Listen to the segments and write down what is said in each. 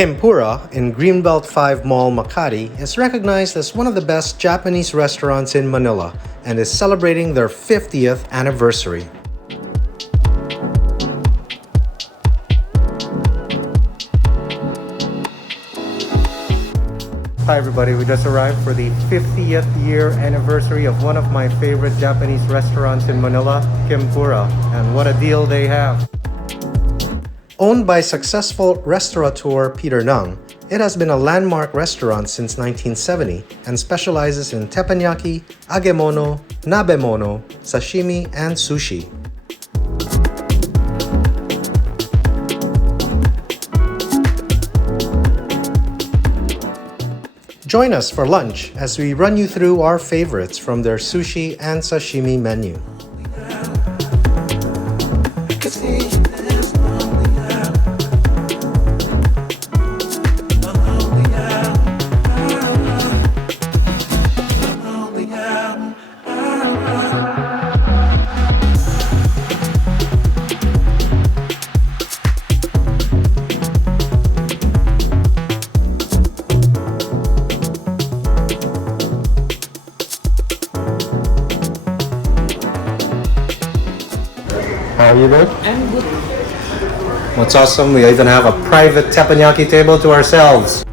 Kimpura in Greenbelt 5 Mall Makati is recognized as one of the best Japanese restaurants in Manila and is celebrating their 50th anniversary. Hi everybody, we just arrived for the 50th year anniversary of one of my favorite Japanese restaurants in Manila, Kimpura, and what a deal they have. Owned by successful restaurateur Peter Nung, it has been a landmark restaurant since 1970 and specializes in teppanyaki, agemono, nabemono, sashimi, and sushi. Join us for lunch as we run you through our favorites from their sushi and sashimi menu. How are you doing? I'm good. What's awesome, we even have a private teppanyaki table to ourselves.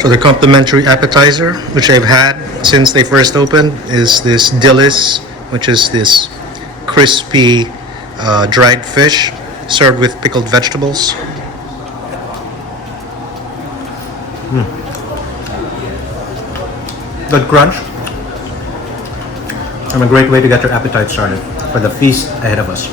So the complimentary appetizer, which I've had since they first opened, is this dillis, which is this crispy dried fish served with pickled vegetables. Good crunch, and a great way to get your appetite started for the feast ahead of us.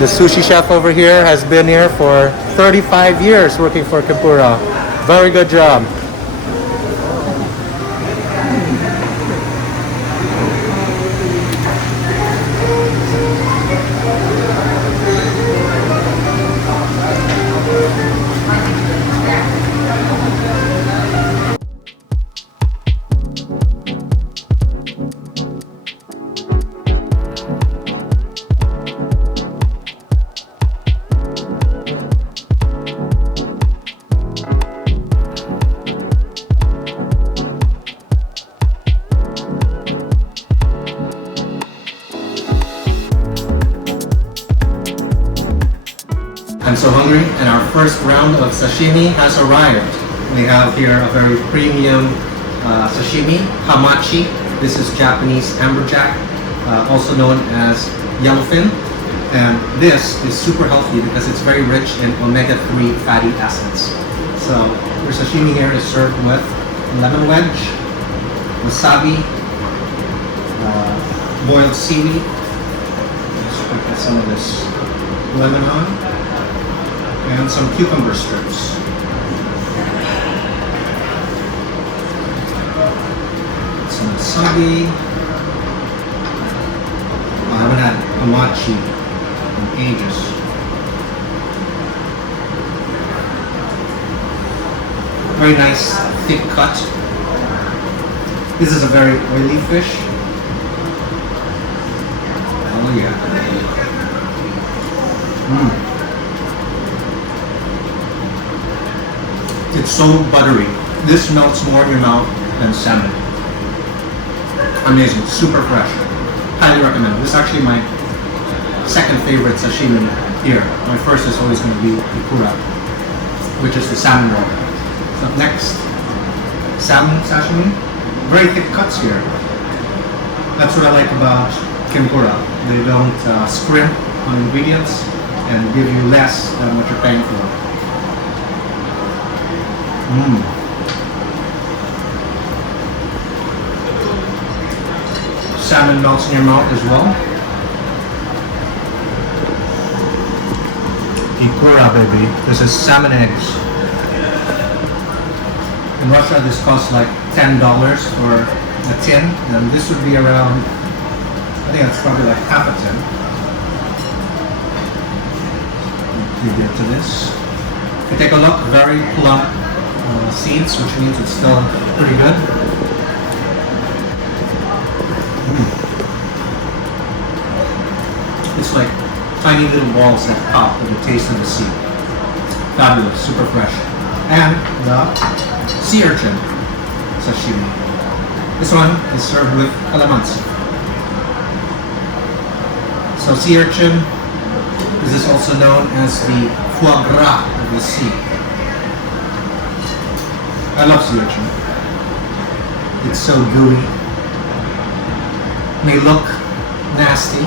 The sushi chef over here has been here for 35 years working for Kimpura. Very good job. I'm so hungry, and our first round of sashimi has arrived. We have here a very premium sashimi, hamachi. This is Japanese amberjack, also known as yellowfin. And this is super healthy because it's very rich in omega-3 fatty acids. So your sashimi here is served with lemon wedge, wasabi, boiled seaweed. Let's put some of this lemon on. And some cucumber strips. Some wasabi. I haven't had hamachi in ages. Very nice, thick cut. This is a very oily fish. Oh yeah. It's so buttery. This melts more in your mouth than salmon. Amazing, super fresh. Highly recommend. This is actually my second favorite sashimi here. My first is always going to be Ikura, which is the salmon roll. So next, salmon sashimi. Very thick cuts here. That's what I like about Kimpura. They don't scrimp on ingredients and give you less than what you're paying for. salmon melts in your mouth as well. Ikura, baby. This is salmon eggs. In Russia, this costs like $10 for a tin, and this would be around, I think that's probably like half a tin. You get to this. If you take a look, very plump seeds, which means it's still pretty good. It's like tiny little balls that pop with the taste of the sea. Fabulous, super fresh. And the sea urchin sashimi. This one is served with calamansi. So sea urchin, this is also known as the foie gras of the sea. I love sea urchin. It's so gooey. May look nasty.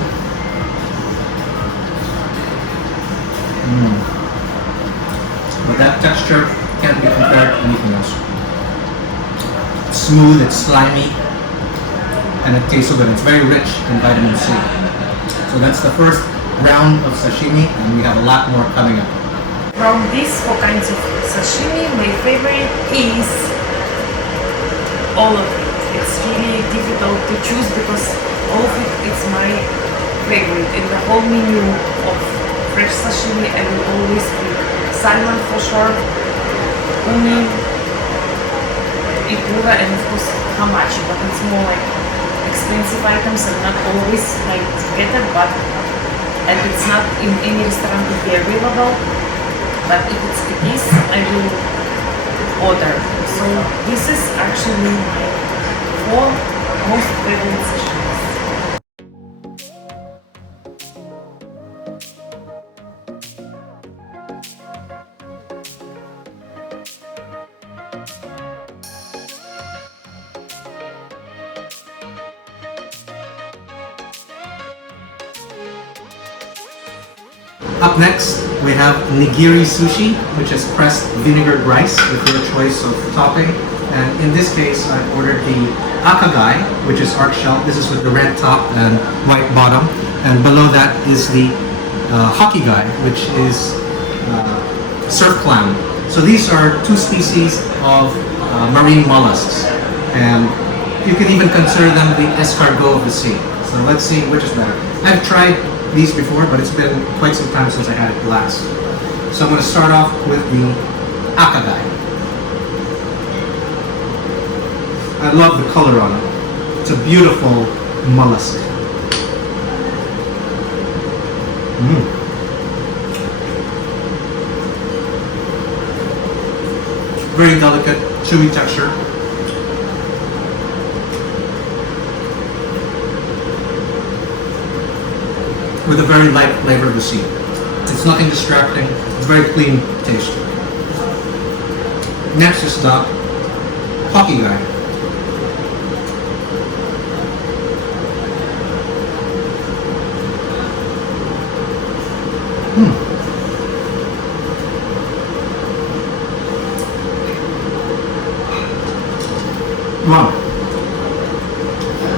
But that texture can't be compared to anything else. It's smooth, it's slimy, and it tastes so good. It's very rich in vitamin C. So that's the first round of sashimi, and we have a lot more coming up. From these four kinds of sashimi, my favorite is all of it. It's really difficult to choose because all of it is my favorite. In the whole menu of fresh sashimi, I will always pick salmon for sure, uni, ikura, and of course hamachi, but it's more like expensive items and not always like to get it, and it's not in any restaurant to be available, but if it is, I will order. So this is actually my four most favorite sashimis. Up next, we have Nigiri sushi, which is pressed vinegared rice with your choice of topping. And in this case, I ordered the akagai, which is arch shell. This is with the red top and white bottom. And below that is the hakigai, which is surf clam. So these are two species of marine mollusks. And you can even consider them the escargot of the sea. So let's see which is better. I've tried these before, but it's been quite some time since I had it last. So I'm going to start off with the akagai. I love the color on it. It's a beautiful mollusk. Very delicate, chewy texture. With a very light flavor of the sea. It's nothing distracting, it's very clean taste. Next is the hakigai. Wow.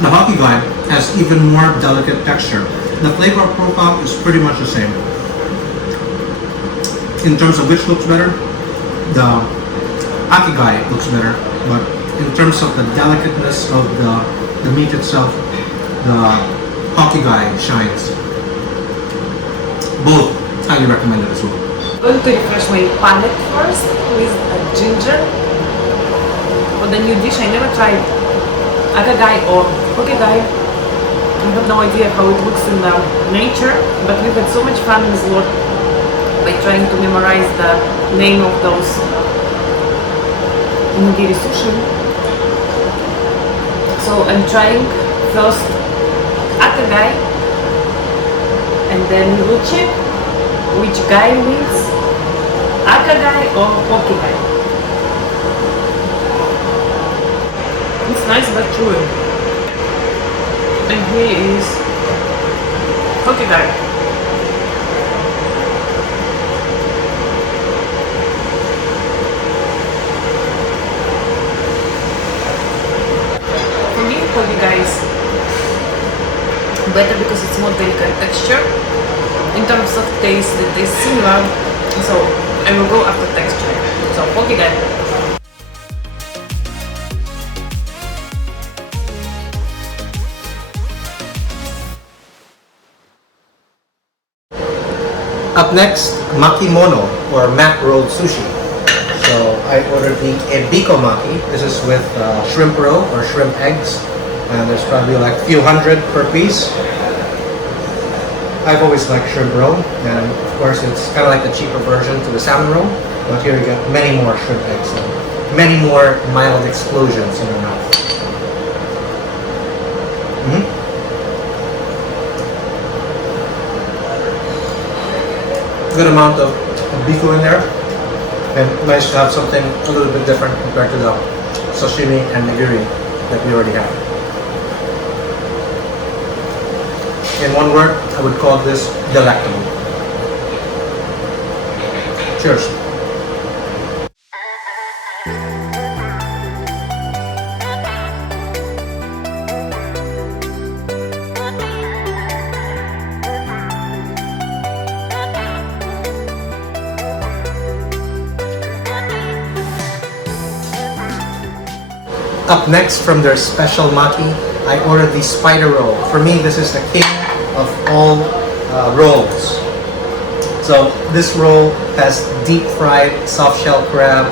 The hakigai has even more delicate texture. The flavor profile is pretty much the same. In terms of which looks better, the akigai looks better, but in terms of the delicateness of the meat itself, the hakigai shines. Both highly recommended as well. I'm going to refresh my palate first with a ginger. For the new dish, I never tried akagai or hakigai. I have no idea how it looks in nature, but we had so much fun with Lord by trying to memorize the name of those nigiri sushi. So I'm trying first akagai, and then we will check which guy wins, akagai or hakigai. It's nice but chewy. And here is hakigai. For me, hakigai is better because it's more delicate texture. In terms of taste, it is similar, so I will go after texture. So poke it. Up next, Makimono, or mat rolled sushi. So I ordered the Ebiko Maki. This is with shrimp roe or shrimp eggs, and there's probably like a few hundred per piece. I've always liked shrimp roe, and of course it's kind of like the cheaper version to the salmon roe, but here you get many more shrimp eggs, and many more mild explosions in your mouth. Good amount of biko in there, and nice to have something a little bit different compared to the sashimi and nigiri that we already have. In one word, I would call this delectable. Cheers. Up next from their special maki, I ordered the spider roll. For me, this is the king of all rolls. So this roll has deep fried soft shell crab,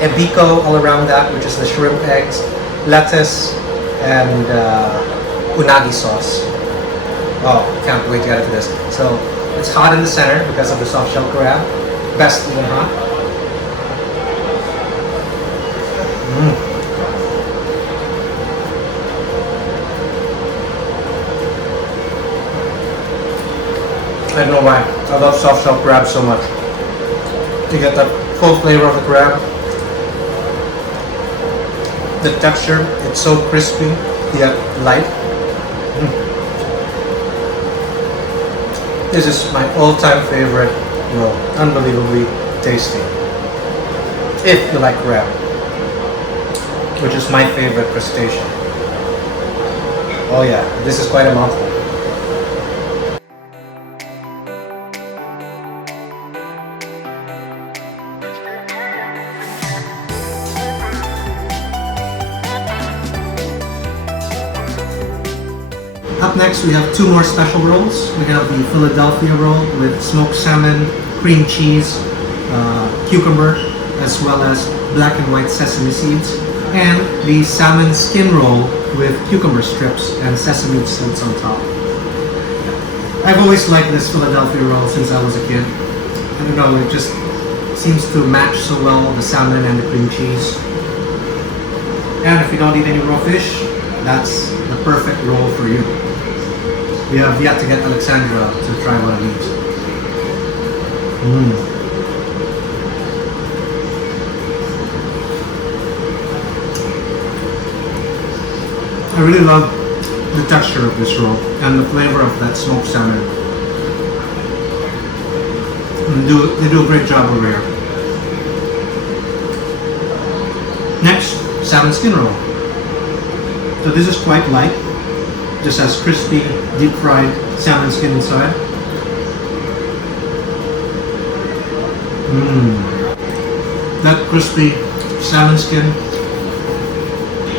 ebiko all around that, which is the shrimp eggs, lettuce, and unagi sauce. Oh, can't wait to get into this. So it's hot in the center because of the soft shell crab. Best even hot. I don't know why. I love soft shell crab so much. You get the full flavor of the crab. The texture, it's so crispy yet light. This is my all-time favorite roll. Unbelievably tasty. If you like crab, which is my favorite crustacean. Oh yeah, this is quite a mouthful. Up next, we have two more special rolls. We have the Philadelphia roll with smoked salmon, cream cheese, cucumber, as well as black and white sesame seeds, and the salmon skin roll with cucumber strips and sesame seeds on top. I've always liked this Philadelphia roll since I was a kid. I don't know, it just seems to match so well the salmon and the cream cheese. And if you don't eat any raw fish, that's the perfect roll for you. We have yet to get Alexandra to try one of these. I really love the texture of this roll and the flavor of that smoked salmon. They do a great job over here. Next, salmon skin roll. So this is quite light. Just has crispy, deep fried salmon skin inside. That crispy salmon skin.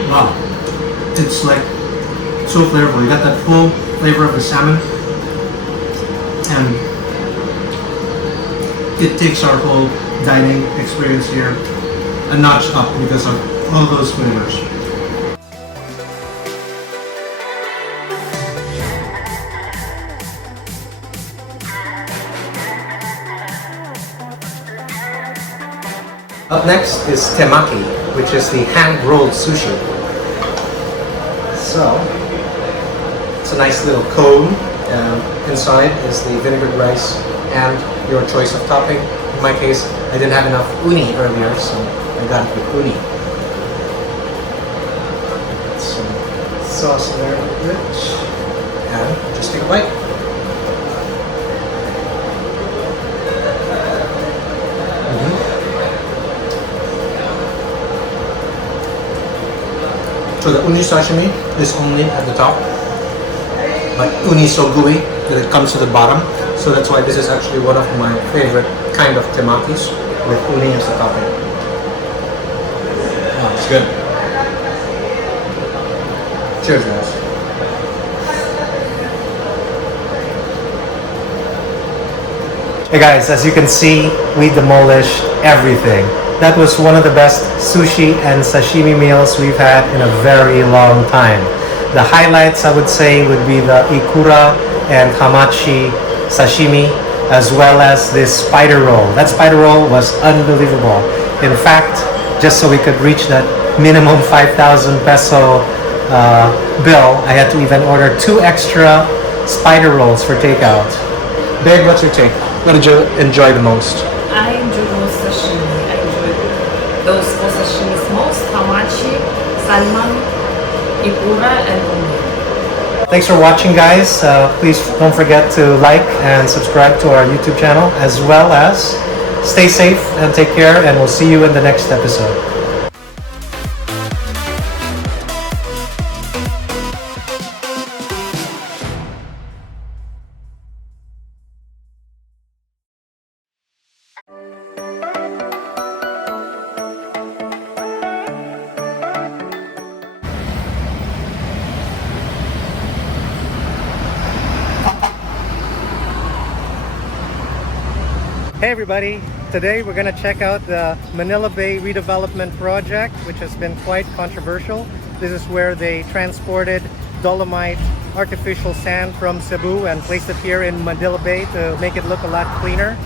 Wow. It's like so flavorful. You got that full flavor of the salmon, and it takes our whole dining experience here a notch up because of all those flavors. Up next is Teppanyaki, which is the hand-rolled sushi. So, it's a nice little cone. Inside is the vinegared rice and your choice of topping. In my case, I didn't have enough uni earlier, so I got it with uni. Some sauce there a little bit. And just take a bite. So the uni sashimi is only at the top. Like uni so gooey that it comes to the bottom. So that's why this is actually one of my favorite kind of temakis with uni as the topping. Oh, it's good. Cheers, guys. Hey guys, as you can see, we demolished everything. That was one of the best sushi and sashimi meals we've had in a very long time. The highlights, I would say, would be the Ikura and Hamachi sashimi, as well as this spider roll. That spider roll was unbelievable. In fact, just so we could reach that minimum 5,000 peso bill, I had to even order 2 extra spider rolls for takeout. Babe, what's your take? What did you enjoy the most? I enjoy most sashimi. I enjoy those 4 sashimis most. Hamachi, salmon, ikura, and uni. Thanks for watching, guys. Please don't forget to like and subscribe to our YouTube channel, as well as stay safe and take care, and we'll see you in the next episode. Hey everybody, today we're going to check out the Manila Bay redevelopment project, which has been quite controversial. This is where they transported dolomite artificial sand from Cebu and placed it here in Manila Bay to make it look a lot cleaner.